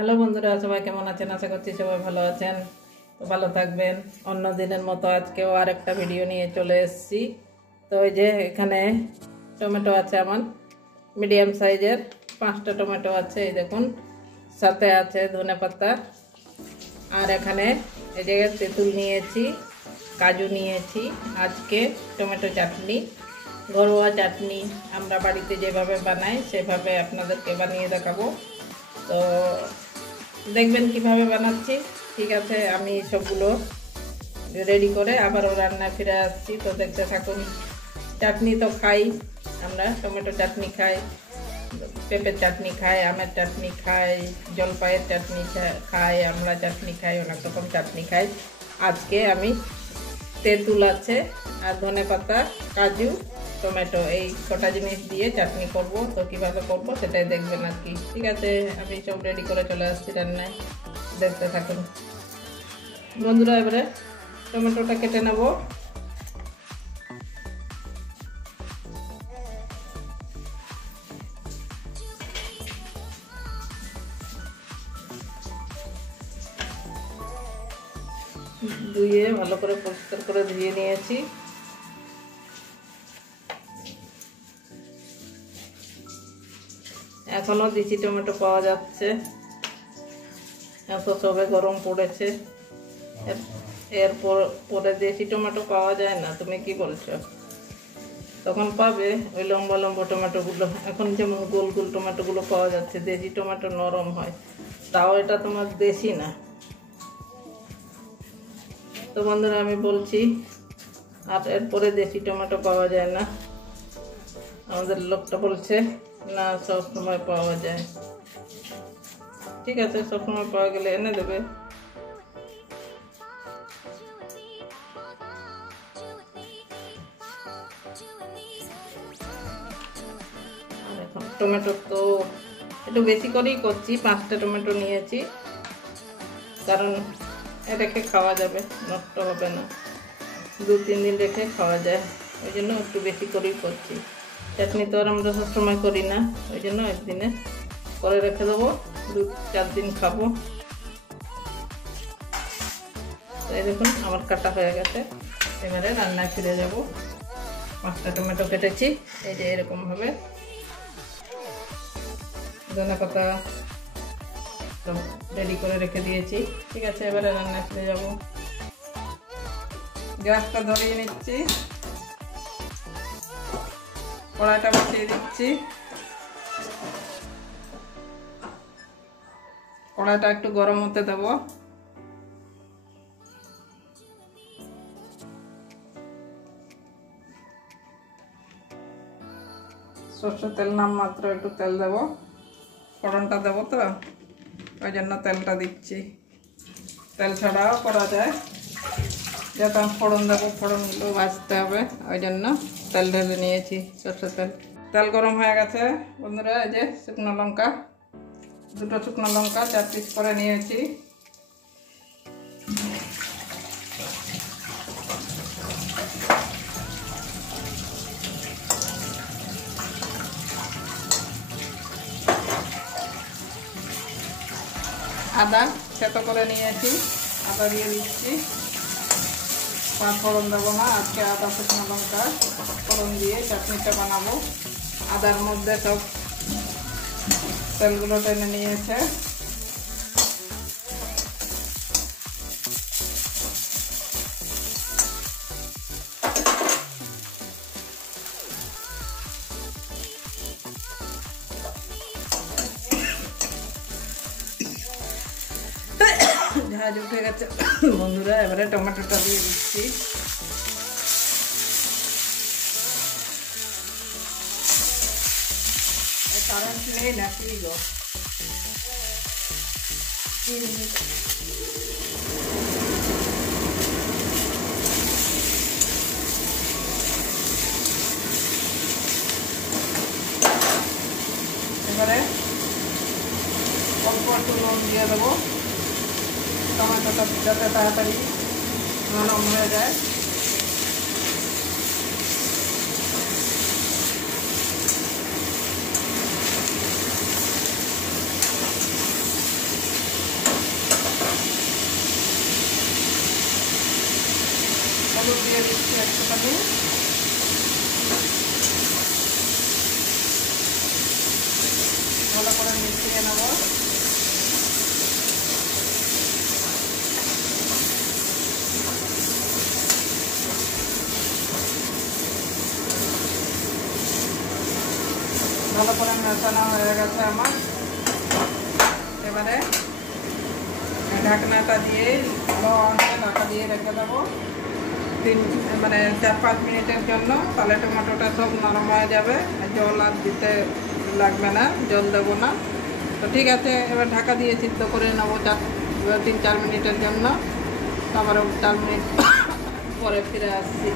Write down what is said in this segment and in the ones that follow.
Hello বন্ধুরা, সবাই কেমন আছেন? আশা করছি সবাই ভালো আছেন। তো ভালো থাকবেন। অন্য দিনের মতো আজকেও আর একটা ভিডিও নিয়ে চলে এসেছি। তো ওই যে এখানে টমেটো আছে আমার মিডিয়াম সাইজের 5টা টমেটো আছে, এই দেখুন। সাথে আছে ধনেপাতা, আর এখানে এই যে তেঁতুল নিয়েছি, কাজু নিয়েছি। আজকে টমেটো চাটনি, ঘরোয়া চাটনি আমরা বাড়িতে যেভাবে বানাই সেভাবে আপনাদেরকে বানিয়ে দেখাবো। তো দেখবেন কিভাবে বানাচ্ছি। ঠিক আছে, আমি সবগুলো রেডি করে আবারও রান্নায় ফিরে আসছি। তো দেখতে থাকুন। চাটনি তো খাই আমরা, টমেটো চাটনি খাই, পেঁপের চাটনি খাই, আমের চাটনি খাই, জলপাইয়ের চাটনি খাই, আমড়া চাটনি খাই, অনেক রকম চাটনি খাই। আজকে আমি তেঁতুল আছে আর ধনেপাতা, কাজু, টমেটো, এই কটা জিনিস দিয়ে চাটনি করব। তো কিভাবে করব সেটাই দেখবেন আর কি। ঠিক আছে, আমি সব রেডি করে চলে আসছি রান্নায়, দেখতে থাকুন বন্ধুরা। এবারে টমেটোটা কেটে নেব। ধুয়ে ভালো করে পরিষ্কার করে ধুয়ে নিয়েছি। এখনো দেশি টমেটো পাওয়া যাচ্ছে, এত সবে গরম পড়েছে। এরপর পরে দেশি টমেটো পাওয়া যায় না, তুমি কি বলছো? তখন পাবে ওই লম্বা লম্বা টমেটোগুলো। এখন যেমন গোল গোল টমেটোগুলো পাওয়া যাচ্ছে, দেশি টমেটো নরম হয়, তাও এটা তোমার দেশি না। তো বন্ধুরা আমি বলছি, আর এরপরে দেশি টমেটো পাওয়া যায় না। আমাদের লোকটা বলছে না, সব সময় পাওয়া যায়। ঠিক আছে, সব সময় পাওয়া গেলে এনে দেবে। এখন টমেটো তো একটু বেশি করেই করছি, 5টা টমেটো নিয়েছি, কারণ রেখে খাওয়া যাবে, নষ্ট হবে না, 2-3 দিন রেখে খাওয়া যায়, ওই জন্য একটু বেশি করেই করছি। চাটনি তো আর আমরা সবসময় করি না, ওই জন্য একদিনে করে রেখে দেবো, 2-4 দিন খাবো। এই দেখুন আমার কাটা হয়ে গেছে। এবারে রান্নায় ফিরে যাব। 5টা টমেটো কেটেছি, এই যে এরকমভাবে। ধনেপাতা সব রেডি করে রেখে দিয়েছি। ঠিক আছে, এবারে রান্নায় ফিরে যাব। গ্যাসটা ধরিয়ে নিচ্ছি, কড়াইটা বসিয়ে দিচ্ছি। কড়াইটা একটু গরম হতে দেব। সরষের তেল নামমাত্র একটু তেল দেব, ফোড়নটা দেবো তো ওই জন্য তেলটা দিচ্ছি। তেল ছাড়াও করা যায়, যখন ফোড়ন দেবো ফোড়নগুলো ভাজতে হবে, ওই জন্য তেল ঢেলে নিয়েছি, সরষের তেল। তেল গরম হয়ে গেছে বন্ধুরা। এই যে শুকনো লঙ্কা, 2টো শুকনো লঙ্কা 4 পিস করে নিয়েছি। আদা থেতো করে নিয়েছি, আদা দিয়ে দিচ্ছি। ফোড়ন দেবো না আজকে, আদা শুকনো লঙ্কা ফোড়ন দিয়ে চাটনিটা বানাবো। আদার মধ্যে সব তেলগুলো টেনে নিয়েছে। ঝাঁজ উঠে গেছে বন্ধুরা। এবারে টমেটোটা দিয়ে দিচ্ছি। কারেন্ট নেই নাকি গো? এবারে অল্প একটু নুন দিয়ে দেবো, টমেটোটা যাতে তাড়াতাড়ি নরম হয়ে যায়। হলুদ দিয়ে দিচ্ছি একটুখানি। ভালো করে মিশিয়ে নেব। ভালো করে মেশানো হয়ে গেছে আমার। এবারে ঢাকনাটা দিয়ে লো আঁচে ঢাকা দিয়ে রেখে দেবো 4-5 মিনিটের জন্য। তাহলে টমেটোটা সব নরম হয়ে যাবে, জল আর দিতে লাগবে না, জল দেবো না। তো ঠিক আছে, এবার ঢাকা দিয়ে সিদ্ধ করে নেবো 3-4 মিনিটের জন্য। আবারও 4 মিনিট পরে ফিরে আসছি।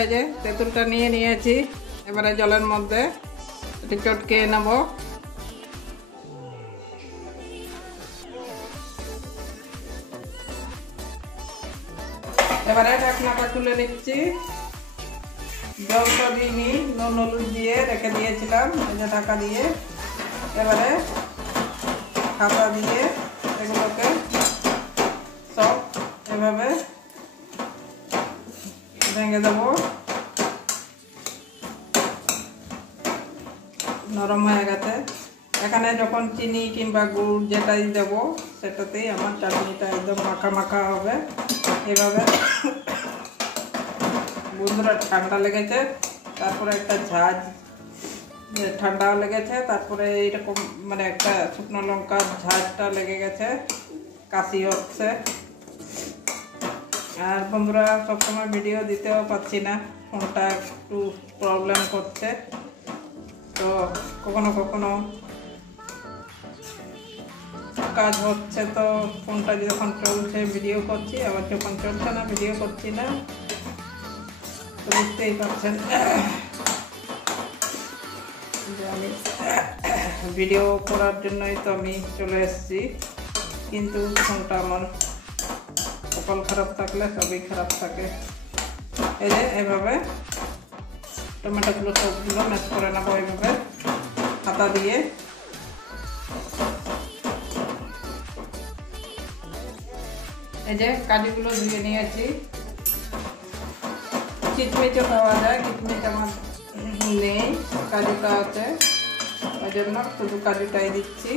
এই যে তেঁতুলটা নিয়ে নিয়েছি, এবারে জলের মধ্যে একটু চটকে নেব। এবারে ঢাকনাটা খুলে নিচ্ছি। জলটা দিইনি, নুন হলুদ দিয়ে রেখে দিয়েছিলাম, এই যে ঢাকা দিয়ে। এবারে হাতা দিয়ে এগুলোকে সব এভাবে ভেঙে দেবো। নরম হয়ে গেছে। এখানে যখন চিনি কিংবা গুড় যেটাই দেবো সেটাতেই আমার চাটনিটা একদম মাখা মাখা হবে। এভাবে বন্ধুরা ঠান্ডা লেগেছে, তারপরে একটা ঝাঁজ ঠান্ডাও লেগেছে, তারপরে এইরকম একটা শুকনো লঙ্কার ঝাঁজটা লেগে গেছে, কাশি হচ্ছে। আর বন্ধুরা সবসময় ভিডিও দিতেও পারছি না, ফোনটা একটু প্রবলেম করছে। তো কখনো কখনো কাজ হচ্ছে, তো ফোনটা যখন চলছে ভিডিও করছি, আবার যখন চলছে না ভিডিও করছি না। তো বুঝতেই পারছেন যে আমি ভিডিও করার জন্যই তো আমি চলে এসেছি, কিন্তু ফোনটা আমার কপাল খারাপ থাকলে সবই খারাপ থাকে। এই যে এভাবে টমেটোগুলো সবগুলো ম্যাশ করে নেবো এইভাবে হাতা দিয়ে। এই যে কাজুগুলো ধুয়ে নিয়েছি। কিচমিচও খাওয়া যায়, কিচমিচ আমার নেই, কাজুটা আছে, ওই জন্য শুধু কাজুটাই দিচ্ছি।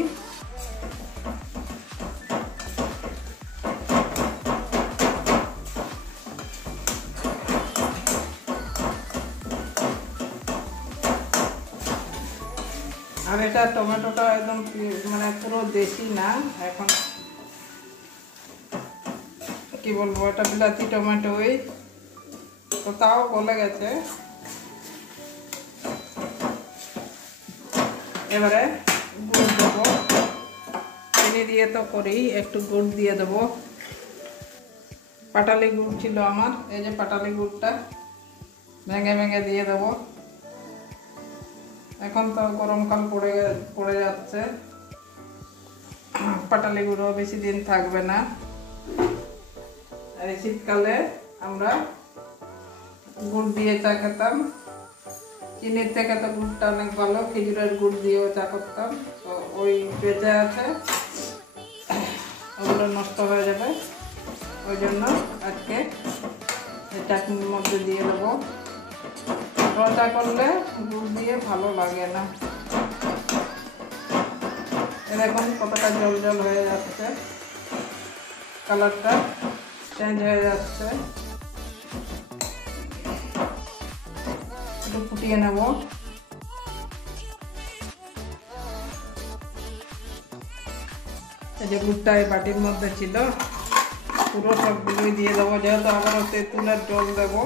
আর এটা টমেটোটা একদম পুরো দেশি না, এখন কি বলবো, এটা বিলাতি টমেটোই, তো তাও গলে গেছে। এবারে গুড় দেবো, চিনি দিয়ে তো করি, একটু গুড় দিয়ে দেবো। পাটালি গুড় ছিল আমার, এই যে পাটালি গুড়টা ভেঙে ভেঙে দিয়ে দেবো। এখন তো গরমকাল পড়ে যাচ্ছে, পাটালি গুঁড়ো বেশি দিন থাকবে না। আর এই শীতকালে আমরা গুড় দিয়ে চা খেতাম, চিনির থেকে তো গুড়টা অনেক ভালো, খেজুরের গুড় দিয়েও চা করতাম। তো ওই বেঁচে আছে, ওগুলো নষ্ট হয়ে যাবে, ওই জন্য আজকে এই চাটনির মধ্যে দিয়ে দেবো। চা করলে গুড় দিয়ে ভালো লাগে না। দেখুন কতটা জল জল হয়ে যাচ্ছে, কালারটা চেঞ্জ হয়ে যাচ্ছে। একটু ফুটিয়ে নেব। এই যে গুড়টা এই বাটির মধ্যে ছিল, পুরো সবগুলোই দিয়ে দেবো, যেহেতু আবারও তেঁতুলের জল দেবো।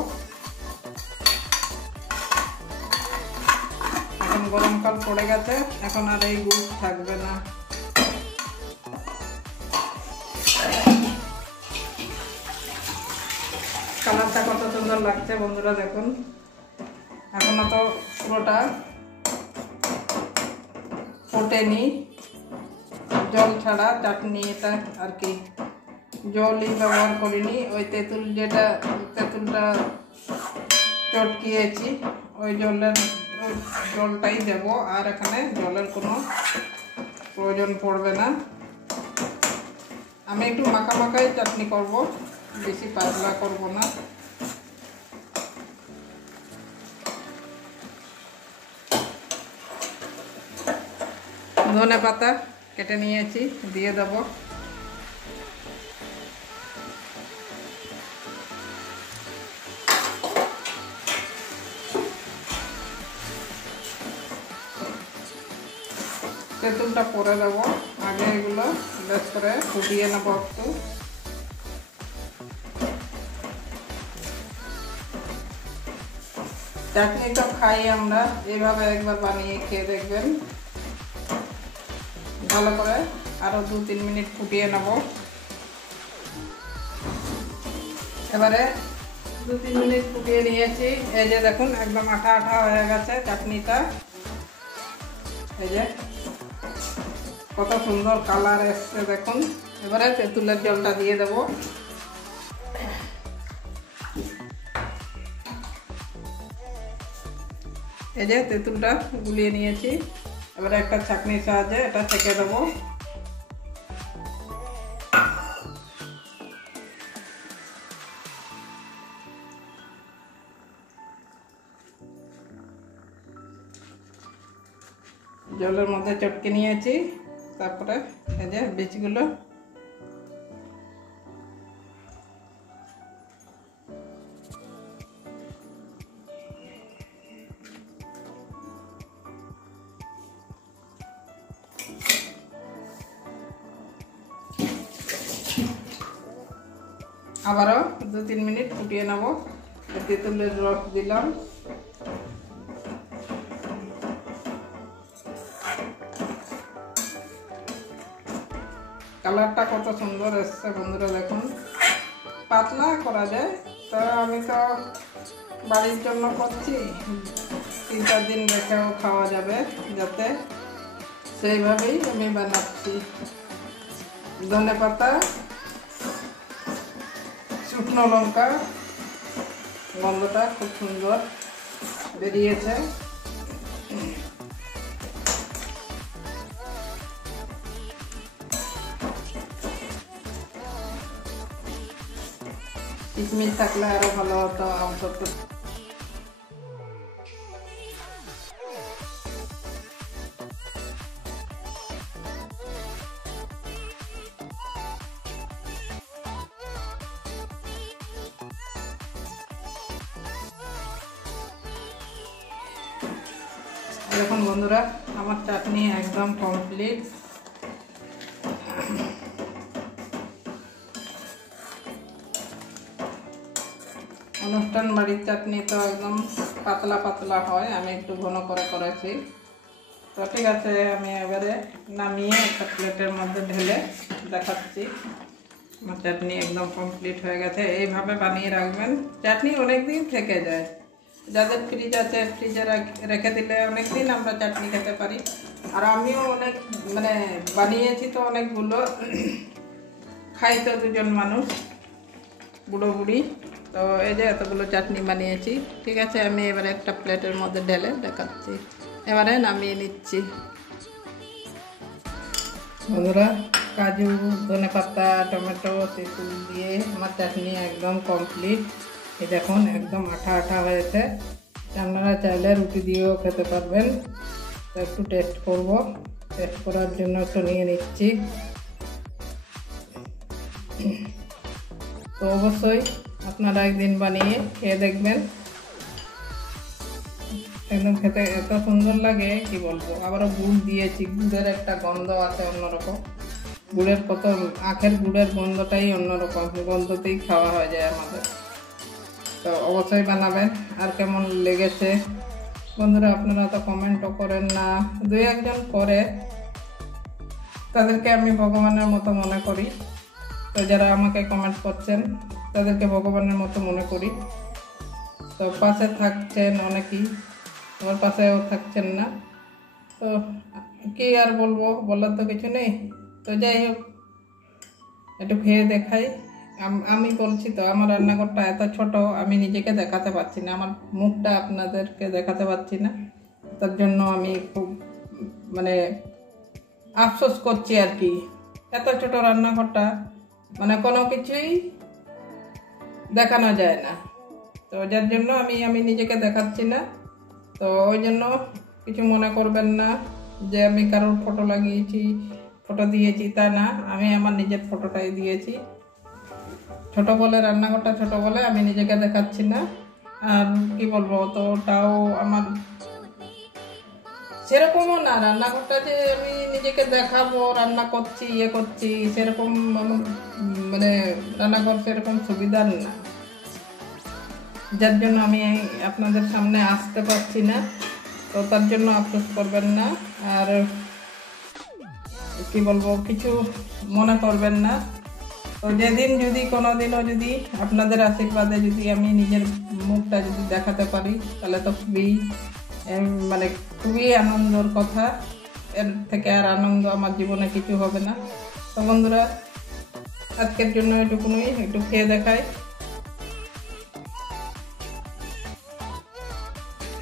এখন গরমকাল পড়ে গেছে, এখন আর এই গুড় থাকবে না। কালারটা কত সুন্দর লাগছে বন্ধুরা, দেখুন। এখনো তো পুরোটা ফোটেনি, জল ছাড়া চাটনি এটা আর কি, জলই ব্যবহার করিনি। ওই তেঁতুলটা চটকিয়েছি, ওই জলটাই দেব, আর এখানে জলের কোনো প্রয়োজন পড়বে না। আমি একটু মাখা মাখাই চাটনি করব, বেশি পাতলা করব না। ধনে পাতা কেটে নিয়েছি, দিয়ে দেবো। তেঁতুলটা পরে দেবো, আগে এগুলো বেশ করে ফুটিয়ে নেবো একটু। চাটনি তো খাই আমরা, এইভাবে একবার বানিয়ে খেয়ে দেখবেন। ভালো করে আরো 2-3 মিনিট ফুটিয়ে নেব। এবারে 2-3 মিনিট ফুটিয়ে নিয়েছি। এই যে দেখুন একদম আঠা আঠা হয়ে গেছে চাটনিটা। এই যে কত সুন্দর কালার এসছে দেখুন। এবারে তেঁতুলের জলটা দিয়ে দেব। এই যে তেঁতুলটা গুলিয়ে নিয়েছি। এবারে একটা ছাঁকনির সাহায্যে এটা ছেঁকে দেবো। জলের মধ্যে চটকে নিয়েছি, তারপরে এই যে বীজগুলো আবারও 2-3 মিনিট ফুটিয়ে নেব। তেঁতুলের রস দিলাম। কালারটা কত সুন্দর এসছে বন্ধুরা দেখুন। পাতলা করা যায়, তো আমি তো বাড়ির জন্য করছি, 3-4 দিন রেখেও খাওয়া যাবে, যাতে সেইভাবেই আমি বানাচ্ছি। ধনে পাতা, শুকনো লঙ্কা, গন্ধটা খুব সুন্দর বেরিয়েছে। কিশমিশ থাকলে আরো ভালো হতো অন্তত। দেখুন বন্ধুরা, আমার চাটনি একদম কমপ্লিট। অনুষ্ঠান বাড়ির চাটনি তো একদম পাতলা পাতলা হয়, আমি একটু ঘন করে করেছি। তো ঠিক আছে, আমি এবারে নামিয়ে একটা প্লেটের মধ্যে ঢেলে দেখাচ্ছি। আমার চাটনি একদম কমপ্লিট হয়ে গেছে। এইভাবে বানিয়ে রাখবেন, চাটনি অনেক দিন থেকে যায়। যাদের ফ্রিজ আছে, ফ্রিজে রেখে দিলে অনেক দিন আমরা চাটনি খেতে পারি। আর আমিও অনেক বানিয়েছি তো অনেকগুলো, খাই তো 2জন মানুষ, বুড়ো বুড়ি। তো এই যে এতগুলো চাটনি বানিয়েছি। ঠিক আছে, আমি এবারে একটা প্লেটের মধ্যে ঢেলে দেখাচ্ছি। এবারে নামিয়ে নিচ্ছি। বন্ধুরা, কাজু, ধনে পাতা, টমেটো, তেঁতুল দিয়ে আমার চাটনি একদম কমপ্লিট। এই দেখুন একদম আঠা আঠা হয়েছে। আপনারা চাইলে রুটি দিয়েও খেতে পারবেন। তো একটু টেস্ট করব, টেস্ট করার জন্য একটু নিয়ে নিচ্ছি। তো অবশ্যই আপনারা একদিন বানিয়ে খেয়ে দেখবেন। একদম খেতে এত সুন্দর লাগে কি বলবো। আবারও গুড় দিয়েছি, গুড়ের একটা গন্ধ আছে অন্যরকম। গুড়ের কত, আখের গুড়ের গন্ধটাই অন্যরকম, গন্ধতেই খাওয়া হয়ে যায় আমাদের। তো অবশ্যই বানাবেন। আর কেমন লেগেছে বন্ধুরা, আপনারা তো কমেন্টও করেন না, 2-1জন করে, তাদেরকে আমি ভগবানের মতো মনে করি। তো যারা আমাকে কমেন্ট করছেন তাদেরকে ভগবানের মতো মনে করি। তো পাশে থাকছেন অনেকেই, আমার পাশেও থাকছেন না। তো কি আর বলবো, বলার তো কিছু নেই। তো যাই হোক, একটু খেয়ে দেখাই। আমি বলছি তো, আমার রান্নাঘরটা এত ছোট, আমি নিজেকে দেখাতে পারছি না, আমার মুখটা আপনাদেরকে দেখাতে পারছি না। তার জন্য আমি খুব আফসোস করছি আর কি। এত ছোট রান্নাঘরটা, কোনো কিছুই দেখানো যায় না। তো যার জন্য আমি নিজেকে দেখাচ্ছি না। তো ওই জন্য কিছু মনে করবেন না যে আমি কারোর ফটো লাগিয়েছি, ফটো দিয়েছি, তা না। আমি আমার নিজের ফটোটাই দিয়েছি। ছোট বলে রান্নাঘরটা ছোট বলে আমি নিজেকে দেখাচ্ছি না। আর কি বলবো, তো ওটাও আমার সেরকমও না। রান্নাঘরটা যে আমি নিজেকে দেখাবো রান্না করছি ইয়ে করছি, সেরকম আমার মানে রান্নাঘর সেরকম সুবিধার না, যার জন্য আমি আপনাদের সামনে আসতে পারছি না। তো তার জন্য আফসোস করবেন না। আর কি বলবো, কিছু মনে করবেন না। তো যেদিন যদি কোনোদিনও যদি আপনাদের আশীর্বাদে যদি আমি নিজের মুখটা যদি দেখাতে পারি, তাহলে তো মানে খুবই আনন্দের কথা। এর থেকে আর আনন্দ আমার জীবনে কিছু হবে না। তো বন্ধুরা, আজকের জন্য এটুকুনই, একটু খেয়ে দেখাই।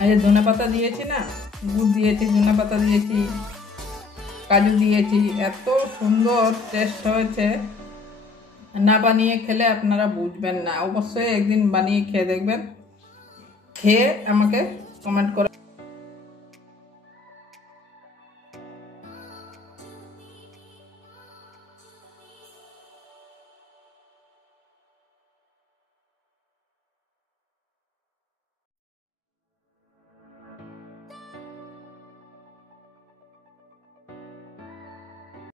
এই ধনে পাতা দিয়েছি না, গুড় দিয়েছি, ধনে পাতা দিয়েছি, কাজু দিয়েছি, এত সুন্দর টেস্ট হয়েছে। না বানিয়ে খেলে আপনারা বুঝবেন না। অবশ্যই একদিন বানিয়ে খেয়ে দেখবেন, খেয়ে আমাকে কমেন্ট করে